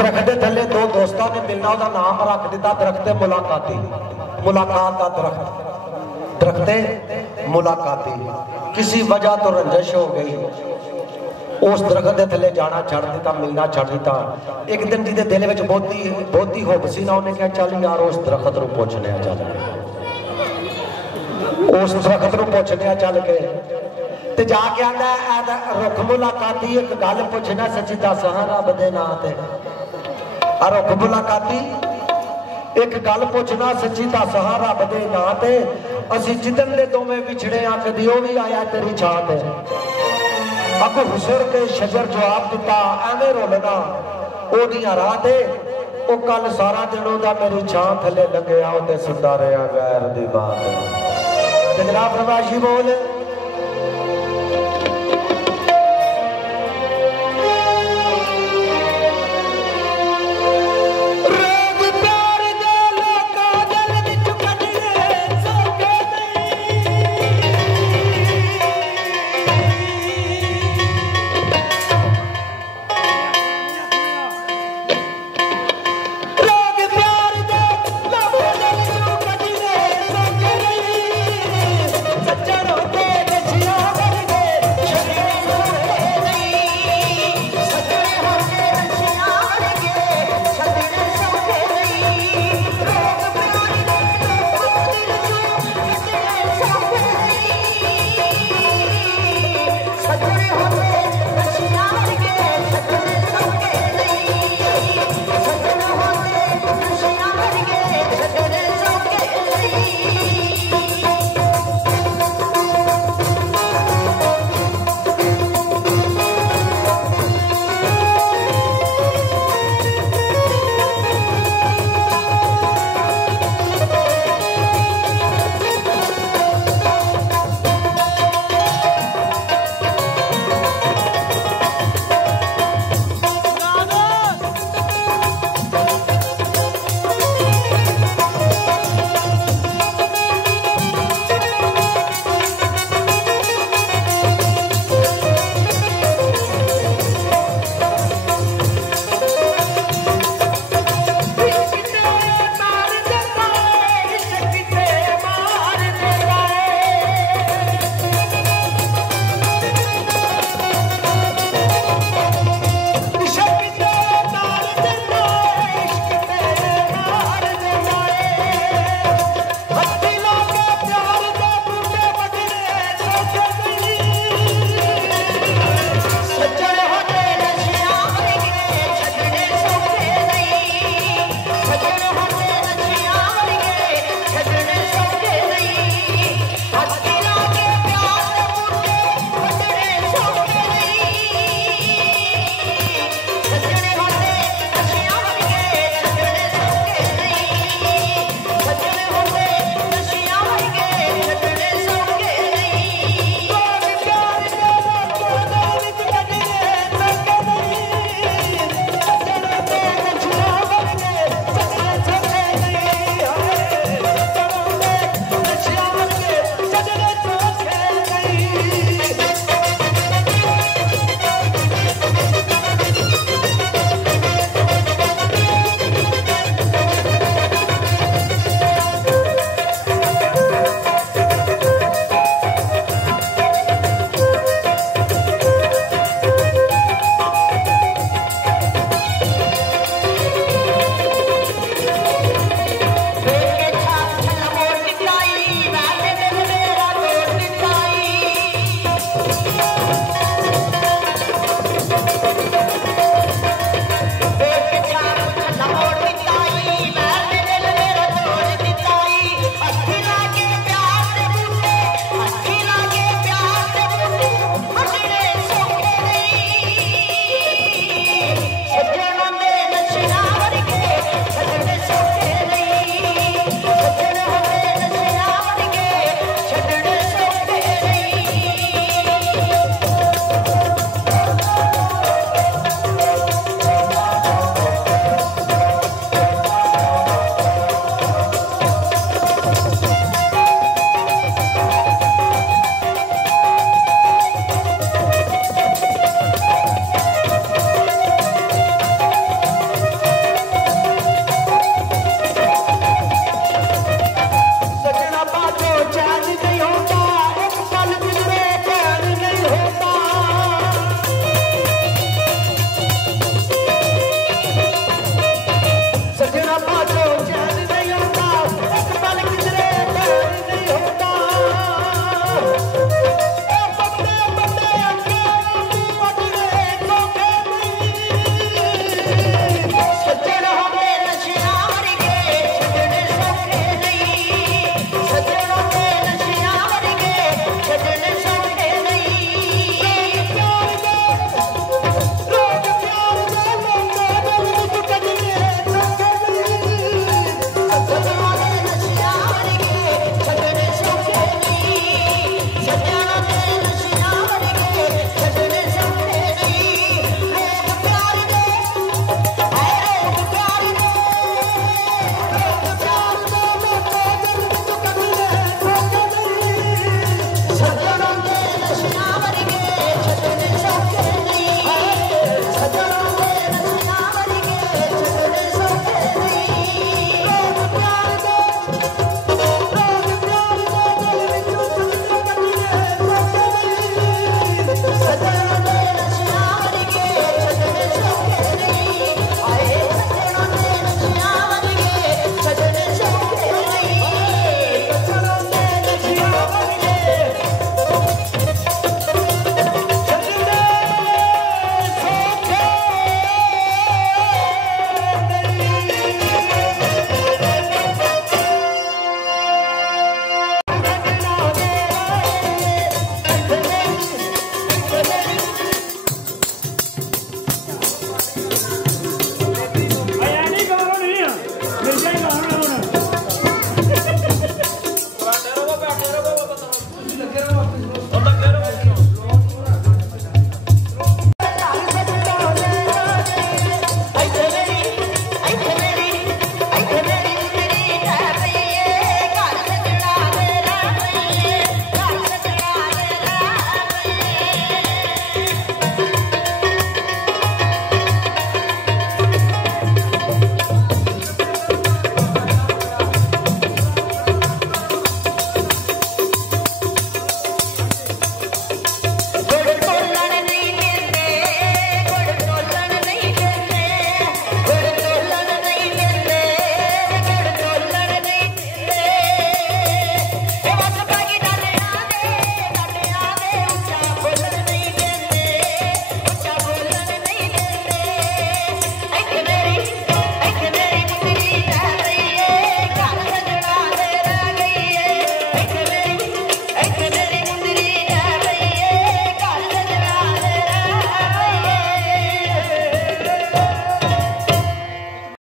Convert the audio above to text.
दरख्त के थले दो दोस्तों ने मिलना, उसका नाम रख दिता दरख्त मुलाकाती। मुलाकात का दरख्त, दरख्त मुलाकाती। किसी वजह तो रंजिश हो गई, उस दरख्त के थले जाना छड़ दिता, मिलना छड़ दिता। एक दिन जिहदे दिल में बहुती हुब सी ना, उन्हें कहा चल यार उस दरख्त को पूछने चल, उस दरख्त को पूछने चल के ते जाके आंदा रुख मुलाकाती एक गल पूछना सच्ची दस हां रब दे नां ते। रुख मुलाकाती एक गल पूछना सच्ची दस हां रब दे नां ते, असीं जिदन दे दोवें विछड़े आ कदी ओ भी आया तेरी छां ते। अगो हुसर के शजर जवाब दिता एवें रोलना ओदियां राह ते, ओ कल सारा दिन ओदा मेरी छां थले लगे आओ ते सुनदा रहा गैर दी बात। जनाब प्रवासी बोल